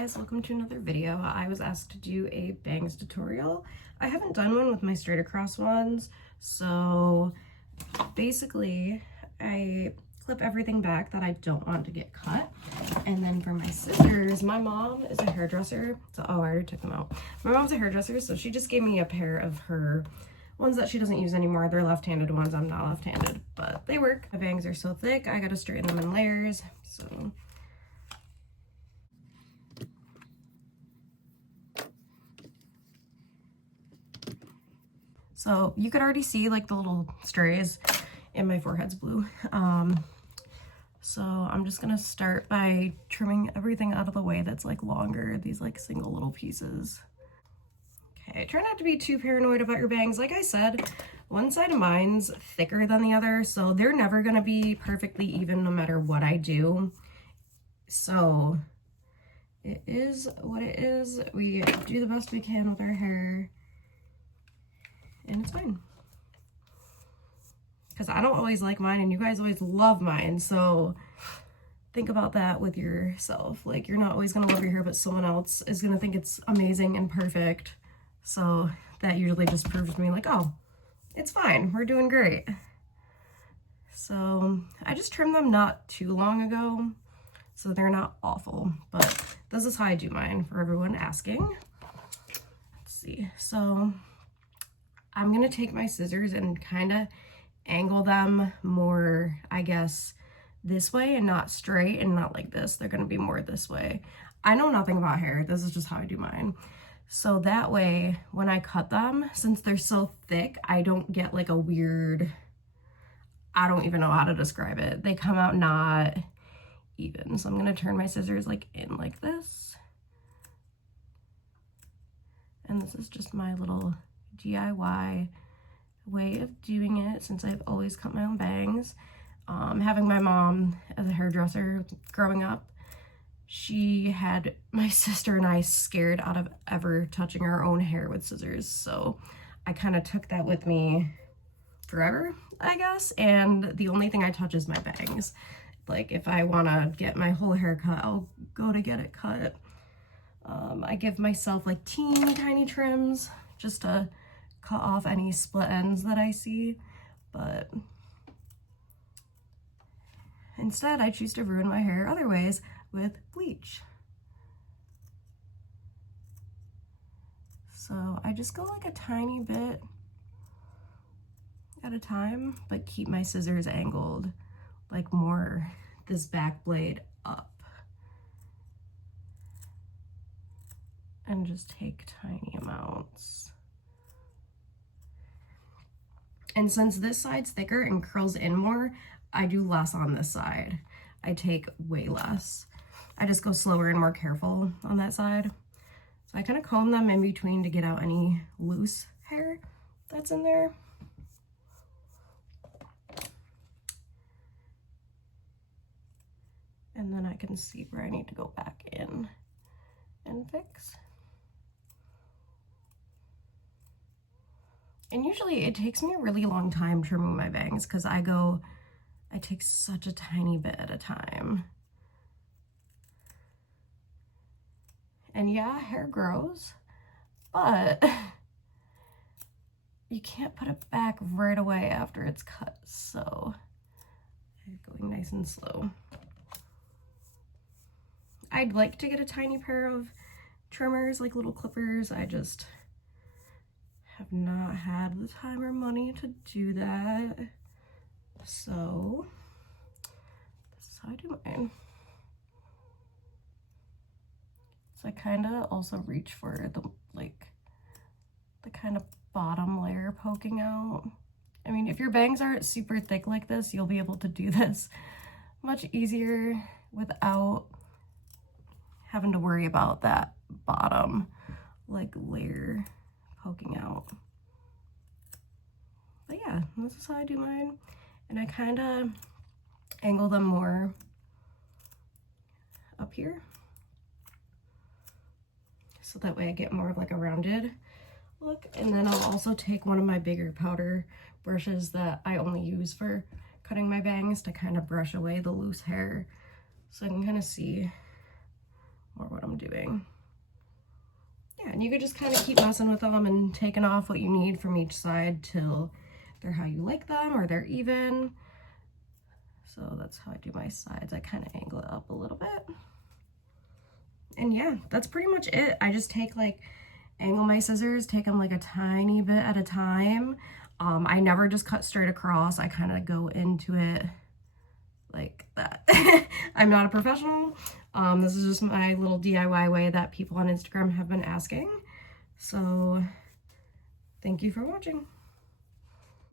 guys, welcome to another video. I was asked to do a bangs tutorial. I haven't done one with my straight across ones, so basically I clip everything back that I don't want to get cut. And then for my scissors, my mom is a hairdresser, so I already took them out. My mom's a hairdresser, so she just gave me a pair of her ones that she doesn't use anymore. They're left-handed ones. I'm not left-handed, but they work. My bangs are so thick, I gotta straighten them in layers, So you could already see like the little strays, and my forehead's blue. So I'm just gonna start by trimming everything out of the way that's like longer, these like single little pieces. Okay, try not to be too paranoid about your bangs. Like I said, one side of mine's thicker than the other, so they're never gonna be perfectly even no matter what I do. So it is what it is. We do the best we can with our hair, and it's fine. Because I don't always like mine, and you guys always love mine, so think about that with yourself. Like, you're not always gonna love your hair, but someone else is gonna think it's amazing and perfect. So that usually just proves to me like, oh, it's fine, we're doing great. So I just trimmed them not too long ago, so they're not awful, but this is how I do mine for everyone asking. Let's see, so I'm gonna take my scissors and kind of angle them more, I guess, this way and not straight and not like this. They're gonna be more this way. I know nothing about hair. This is just how I do mine. So that way, when I cut them, since they're so thick, I don't get like a weird, I don't even know how to describe it. They come out not even. So I'm gonna turn my scissors like in like this. And this is just my little DIY way of doing it, since I've always cut my own bangs. Having my mom as a hairdresser growing up, she had my sister and I scared out of ever touching our own hair with scissors. So I kind of took that with me forever, I guess. And the only thing I touch is my bangs. Like, if I want to get my whole hair cut, I'll go to get it cut. I give myself like teeny tiny trims just to cut off any split ends that I see, but instead I choose to ruin my hair other ways with bleach. So I just go like a tiny bit at a time, but keep my scissors angled like more this back blade up, and just take tiny amounts. And since this side's thicker and curls in more, I do less on this side. I take way less. I just go slower and more careful on that side. So I kind of comb them in between to get out any loose hair that's in there. And then I can see where I need to go back in and fix. And usually it takes me a really long time trimming my bangs because I take such a tiny bit at a time. And yeah, hair grows, but you can't put it back right away after it's cut. So I'm going nice and slow. I'd like to get a tiny pair of trimmers, like little clippers. I just have not had the time or money to do that. So this is how I do mine. So I kind of also reach for the kind of bottom layer poking out. I mean, if your bangs aren't super thick like this, you'll be able to do this much easier without having to worry about that bottom like layer poking out. But yeah, this is how I do mine. And I kind of angle them more up here, so that way I get more of like a rounded look. And then I'll also take one of my bigger powder brushes that I only use for cutting my bangs to kind of brush away the loose hair, so I can kind of see more what I'm doing. Yeah, and you could just kind of keep messing with them and taking off what you need from each side till they're how you like them or they're even. So that's how I do my sides. I kind of angle it up a little bit. And yeah, that's pretty much it. I just take like, angle my scissors, take them like a tiny bit at a time. I never just cut straight across. I kind of go into it like that. I'm not a professional. This is just my little DIY way that people on Instagram have been asking. So thank you for watching.